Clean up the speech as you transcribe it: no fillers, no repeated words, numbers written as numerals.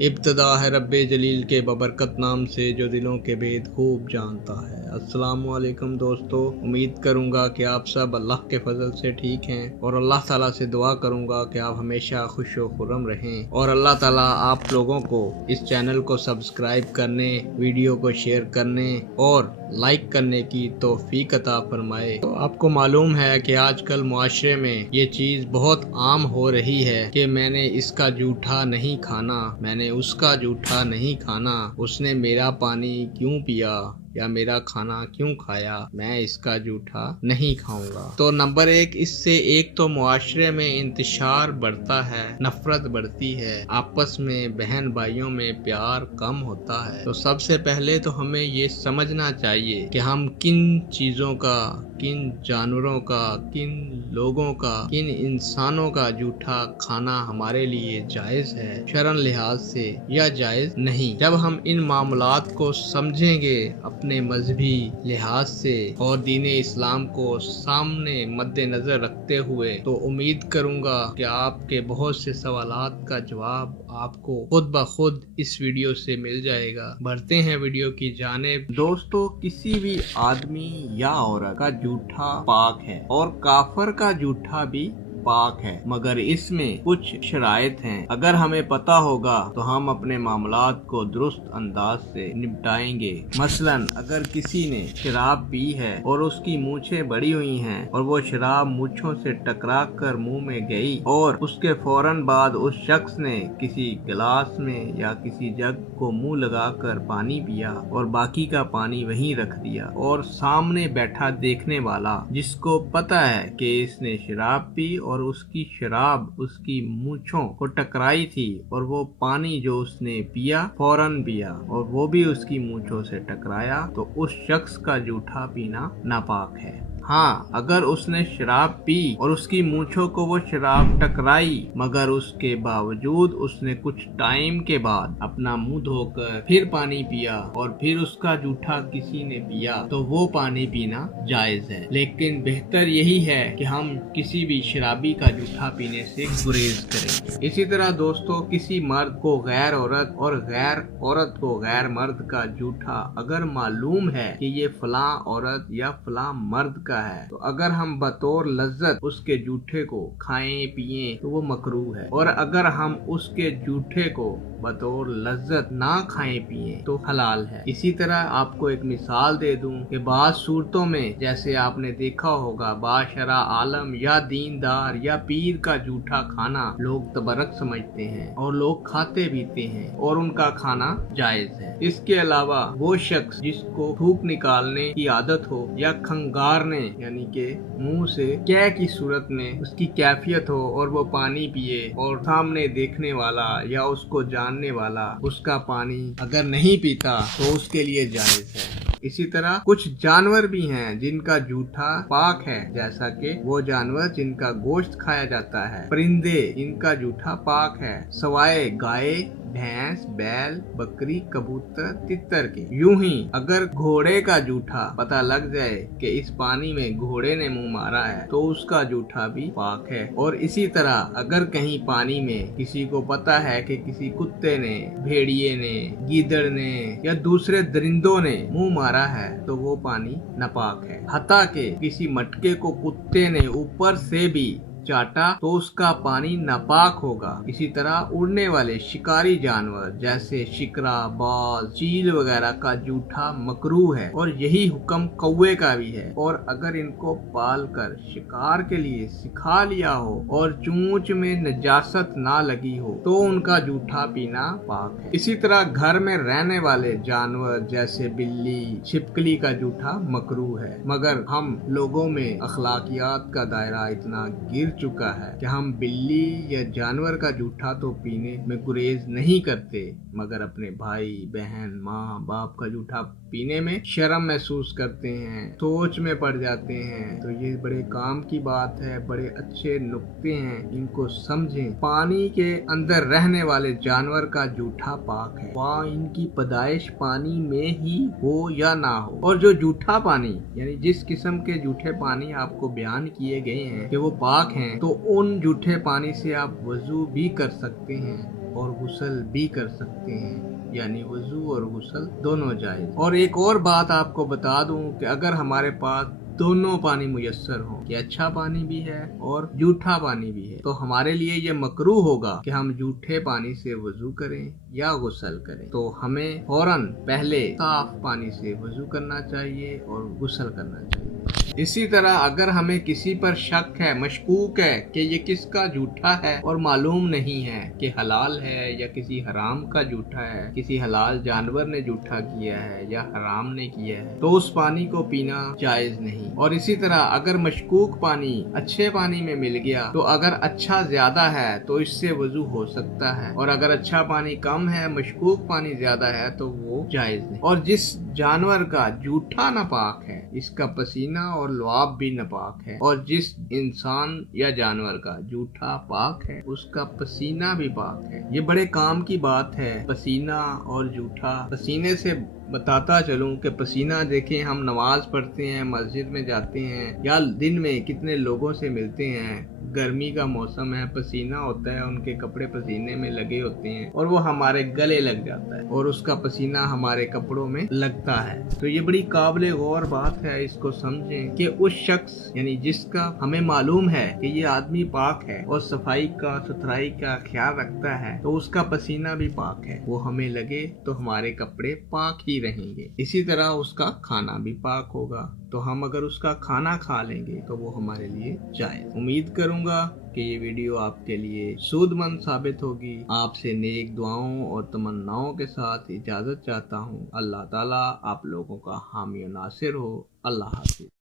इब्तदा है रब्बे जलील के बबरकत नाम से जो दिलों के भेद खूब जानता है। अस्सलाम वालेकुम दोस्तों, उम्मीद करूंगा कि आप सब अल्लाह के फजल से ठीक हैं और अल्लाह ताला से दुआ करूंगा कि आप हमेशा खुश व खुर्रम रहें और अल्लाह ताला आप लोगों को इस चैनल को सब्सक्राइब करने, वीडियो को शेयर करने और लाइक करने की तौफीक अता फरमाए। तो आपको मालूम है कि आजकल मुआशरे में ये चीज़ बहुत आम हो रही है कि मैंने इसका जूठा नहीं खाना, मैंने उसका जूठा नहीं खाना, उसने मेरा पानी क्यों पिया या मेरा खाना क्यों खाया, मैं इसका जूठा नहीं खाऊंगा। तो नंबर एक, इससे एक तो मुआशरे में इंतशार बढ़ता है, नफरत बढ़ती है, आपस में बहन भाइयों में प्यार कम होता है। तो सबसे पहले तो हमें ये समझना चाहिए कि हम किन चीज़ों का, किन जानवरों का, किन लोगों का, किन इंसानों का जूठा खाना हमारे लिए जायज़ है शरन लिहाज से या जायज़ नहीं। जब हम इन मामलात को समझेंगे अपने मजहबी लिहाज से और दीन इस्लाम को सामने मद्देनजर रखते हुए, तो उम्मीद करूंगा कि आपके बहुत से सवालात का जवाब आपको खुद ब खुद इस वीडियो से मिल जाएगा। बढ़ते हैं वीडियो की जानिब। दोस्तों, किसी भी आदमी या औरत का जूठा पाक है और काफर का जूठा भी पाक है, मगर इसमें कुछ शराइत हैं। अगर हमें पता होगा तो हम अपने मामलात को दुरुस्त अंदाज से निपटाएंगे। मसलन अगर किसी ने शराब पी है और उसकी मूछें बड़ी हुई हैं और वो शराब मूछों से टकरा कर मुंह में गई और उसके फौरन बाद उस शख्स ने किसी गिलास में या किसी जग को मुंह लगाकर पानी पिया और बाकी का पानी वहीं रख दिया, और सामने बैठा देखने वाला जिसको पता है कि इसने शराब पी और उसकी शराब उसकी मूंछों को टकराई थी और वो पानी जो उसने पिया फौरन पिया और वो भी उसकी मूंछों से टकराया, तो उस शख्स का जूठा पीना नापाक है। हाँ, अगर उसने शराब पी और उसकी मूंछों को वो शराब टकराई मगर उसके बावजूद उसने कुछ टाइम के बाद अपना मुंह धोकर फिर पानी पिया और फिर उसका जूठा किसी ने पिया, तो वो पानी पीना जायज है। लेकिन बेहतर यही है कि हम किसी भी शराबी का जूठा पीने से गुरेज करें। इसी तरह दोस्तों, किसी मर्द को गैर औरत और गैर औरत को गैर मर्द का जूठा अगर मालूम है कि ये फलां औरत या फलां मर्द है, तो अगर हम बतौर लज्जत उसके जूठे को खाएं पिएं तो वो मकरूह है, और अगर हम उसके जूठे को बतौर लज्जत ना खाएं पिएं तो हलाल है। इसी तरह आपको एक मिसाल दे दूं कि बाज़ सूरतों में, जैसे आपने देखा होगा, बाशरा आलम या दीनदार या पीर का जूठा खाना लोग तबरक समझते हैं और लोग खाते पीते हैं और उनका खाना जायज है। इसके अलावा वो शख्स जिसको थूक निकालने की आदत हो या खंगारने यानी के मुंह से क्या की सूरत में उसकी कैफियत हो और वो पानी पिए और सामने देखने वाला या उसको जानने वाला उसका पानी अगर नहीं पीता तो उसके लिए जायज है। इसी तरह कुछ जानवर भी हैं जिनका जूठा पाक है, जैसा कि वो जानवर जिनका गोश्त खाया जाता है, परिंदे इनका जूठा पाक है सवाए गाय, भैंस, बैल, बकरी, कबूतर, तितर के। यूं ही अगर घोड़े का जूठा पता लग जाए कि इस पानी में घोड़े ने मुंह मारा है तो उसका जूठा भी पाक है। और इसी तरह अगर कहीं पानी में किसी को पता है कि किसी कुत्ते ने, भेड़िए ने, गीदड़ ने या दूसरे दरिंदों ने मुंह मारा है तो वो पानी नापाक है। हत्ता के किसी मटके को कुत्ते ने ऊपर से भी चाटा तो उसका पानी नापाक होगा। इसी तरह उड़ने वाले शिकारी जानवर जैसे शिकरा, बाज, चील वगैरह का जूठा मकरूह है और यही हुक्म कौवे का भी है। और अगर इनको पाल कर शिकार के लिए सिखा लिया हो और चूंच में नजासत ना लगी हो तो उनका जूठा पीना पाक है। इसी तरह घर में रहने वाले जानवर जैसे बिल्ली, छिपकली का जूठा मकरूह है, मगर हम लोगों में अखलाकियात का दायरा इतना गिर चुका है कि हम बिल्ली या जानवर का जूठा तो पीने में गुरेज नहीं करते, मगर अपने भाई बहन, माँ बाप का जूठा पीने में शर्म महसूस करते हैं, सोच में पड़ जाते हैं। तो ये बड़े काम की बात है, बड़े अच्छे नुक्ते हैं, इनको समझें। पानी के अंदर रहने वाले जानवर का जूठा पाक है, वहाँ इनकी पैदाइश पानी में ही हो या ना हो। और जो जूठा पानी यानी जिस किस्म के जूठे पानी आपको बयान किए गए हैं कि वो पाक हैं, तो उन जूठे पानी से आप वजू भी कर सकते हैं और गुस्ल भी कर सकते हैं, यानी वजू और गुस्ल दोनों जायज। और एक और बात आपको बता दूं कि अगर हमारे पास दोनों पानी मुयस्सर हो, कि अच्छा पानी भी है और जूठा पानी भी है, तो हमारे लिए ये मकरूह होगा कि हम जूठे पानी से वजू करें या गुस्ल करें। तो हमें फौरन पहले साफ पानी से वजू करना चाहिए और गुस्ल करना चाहिए। इसी तरह अगर हमें किसी पर शक है, मशकूक है कि ये किसका जूठा है और मालूम नहीं है कि हलाल है या किसी हराम का जूठा है, किसी हलाल जानवर ने जूठा किया है या हराम ने किया है, तो उस पानी को पीना जायज नहीं। और इसी तरह अगर मशकूक पानी अच्छे पानी में मिल गया तो अगर अच्छा ज्यादा है तो इससे वजू हो सकता है, और अगर अच्छा पानी कम है, मशकूक पानी ज्यादा है, तो वो जायज नहीं। और जिस जानवर का जूठा नापाक है, इसका पसीना और लुआब भी नापाक है, और जिस इंसान या जानवर का जूठा पाक है, उसका पसीना भी पाक है। ये बड़े काम की बात है, पसीना और जूठा। पसीने से बताता चलूं कि पसीना देखें, हम नमाज पढ़ते हैं, मस्जिद में जाते हैं या दिन में कितने लोगों से मिलते हैं, गर्मी का मौसम है, पसीना होता है, उनके कपड़े पसीने में लगे होते हैं और वो हमारे गले लग जाता है और उसका पसीना हमारे कपड़ों में लगता है। तो ये बड़ी काबिल गौर बात है, इसको समझें कि उस शख्स यानी जिसका हमें मालूम है कि ये आदमी पाक है और सफाई का सुथराई का ख्याल रखता है, तो उसका पसीना भी पाक है, वो हमें लगे तो हमारे कपड़े पाक ही रहेंगे। इसी तरह उसका खाना भी पाक होगा, तो हम अगर उसका खाना खा लेंगे तो वो हमारे लिए जायज। उम्मीद करूंगा कि ये वीडियो आपके लिए सूदमंद साबित होगी। आपसे नेक दुआओं और तमन्नाओं के साथ इजाजत चाहता हूँ। अल्लाह ताला आप लोगों का हामी और नासिर हो। अल्लाह हाफिज।